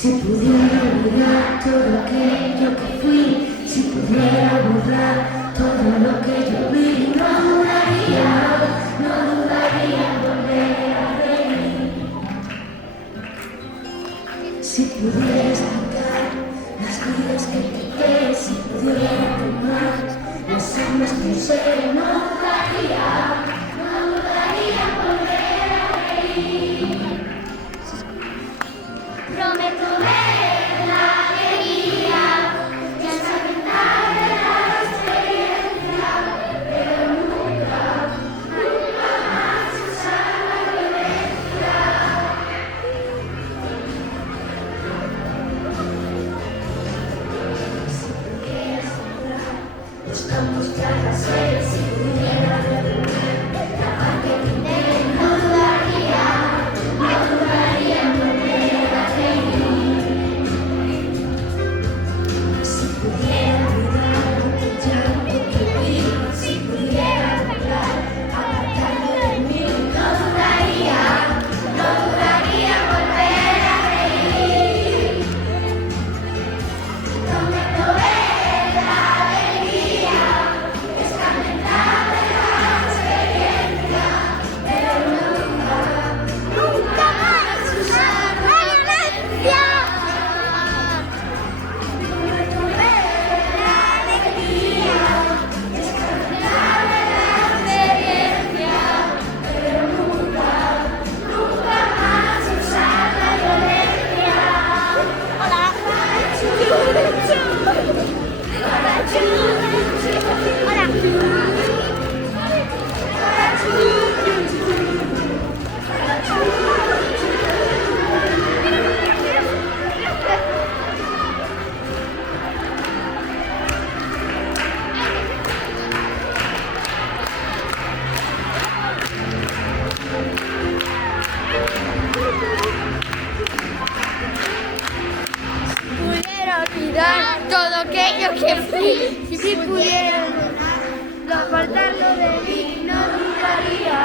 Si pudiera olvidar todo aquello que fui, si pudiera borrar todo lo que yo vi, no dudaría en volver a reír. Si pudiera explicar las vidas que te quedé, si pudiera tomar las armas que usé, no dudaría en volver a reír. Prometo ver la alegría y examinar la experiencia, pero nunca más usar la violencia. Si pudieras borrar los campos que arrasé, si pudiera revolver la parte que tengo, no dudaría en volver a reír. Si pudiera olvidar el llanto que vi, si pudiera lograr apartarlo de mí, no dudaría en volver a reír. Prometo ver la alegría, escarmentar de la experiencia, pero nunca más usar la violencia. Prometo ver la alegría, escarmentar de la experiencia, pero nunca más usar la violencia. Pudiera olvidar todo aquello que fui, si pudiera apartarlo de mí, no dudaría.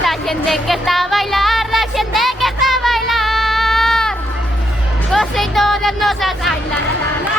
La gente que está a bailar, la gente que está a bailar. Goce y todas nos bailan, la la la.